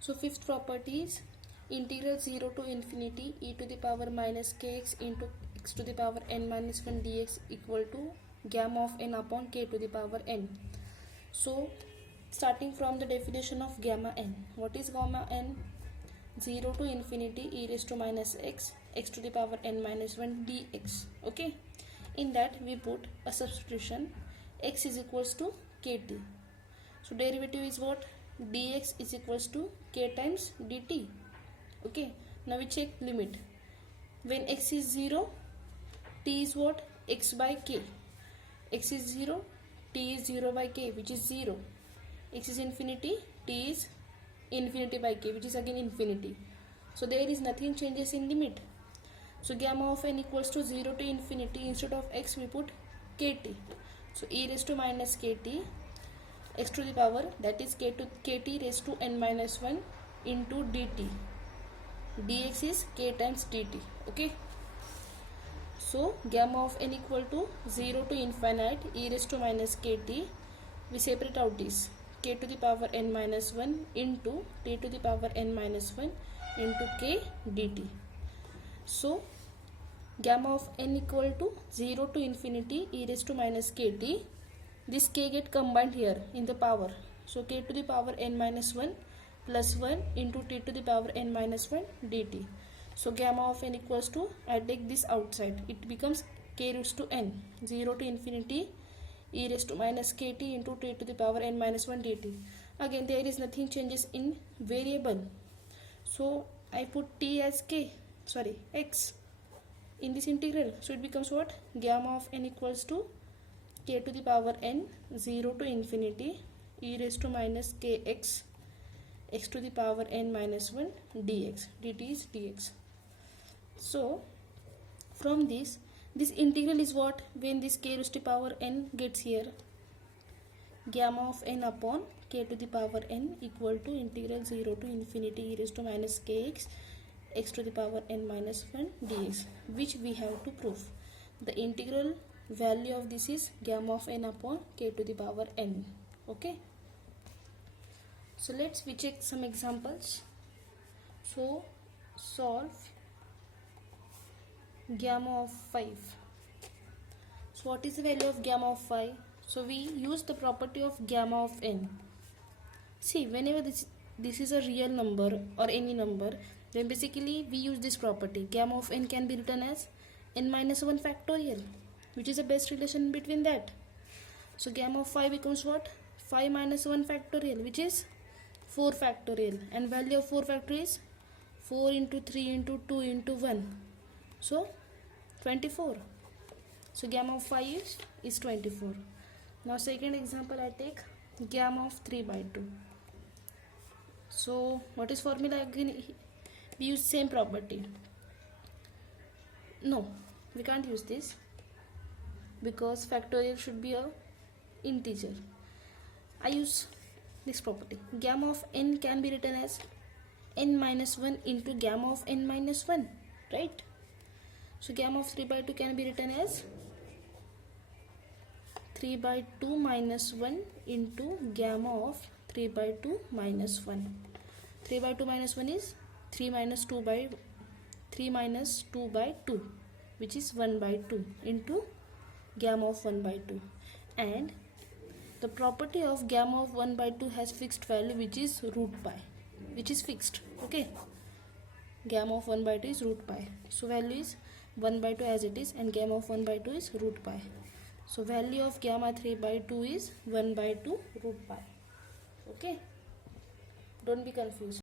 So fifth property is integral 0 to infinity e to the power minus kx into x to the power n minus 1 dx equal to gamma of n upon k to the power n. So starting from the definition of gamma n, what is gamma n? 0 to infinity e raised to minus x, x to the power n minus 1 dx. Okay, in that we put a substitution, x is equals to kt. So derivative is what? Dx is equals to k times dt. Okay, now we check limit. When x is 0, t is what? X by k. X is 0, t is 0 by k, which is 0. X is infinity, t is infinity by k, which is again infinity. So there is nothing changes in limit. So gamma of n equals to 0 to infinity. Instead of x we put kt. So e raised to minus kt, x to the power, that is kt raised to n minus 1 into dt. Dx is k times dt. Okay, so gamma of n equal to 0 to infinite e raised to minus kt. We separate out this, k to the power n minus 1 into t to the power n minus 1 into k dt. So gamma of n equal to 0 to infinity e raised to minus kt. This k get combined here in the power. So k to the power n minus 1 plus 1 into t to the power n minus 1 dt. So gamma of n equals to, I take this outside, it becomes k roots to n, 0 to infinity e raised to minus kt into t to the power n minus 1 dt. Again there is nothing changes in variable. So I put t as x in this integral. So it becomes what? Gamma of n equals to k to the power n 0 to infinity e raised to minus kx x to the power n minus 1 dx. dt is dx. So from this integral is what? When this k raised to power n gets here, gamma of n upon k to the power n equal to integral 0 to infinity e raised to minus kx x to the power n minus 1 dx, which we have to prove. The integral value of this is gamma of n upon k to the power n. Okay, so let's we check some examples. So solve gamma of 5. So what is the value of gamma of 5? So we use the property of gamma of n. See, whenever this is a real number or any number, then basically we use this property. Gamma of n can be written as n minus 1 factorial, which is the best relation between that. So gamma of 5 becomes what? 5 minus 1 factorial, which is 4 factorial, and value of 4 factorial is 4 into 3 into 2 into 1. So 24. So gamma of 5 is 24. Now second example I take gamma of 3 by 2. So what is formula again? We use same property. No, we can't use this because factorial should be a integer. I use this property. Gamma of n can be written as n minus 1 into gamma of n minus 1, right? So gamma of 3 by 2 can be written as 3 by 2 minus 1 into gamma of 3 by 2 minus 1. 3 by 2 minus 1 is 3 minus 2 by 2, which is 1 by 2 into gamma of 1 by 2. And the property of gamma of 1 by 2 has fixed value, which is root pi, which is fixed. Okay, gamma of 1 by 2 is root pi. So value is 1 by 2 as it is, and gamma of 1 by 2 is root pi. So value of gamma 3 by 2 is 1 by 2 root pi. Okay, don't be confused.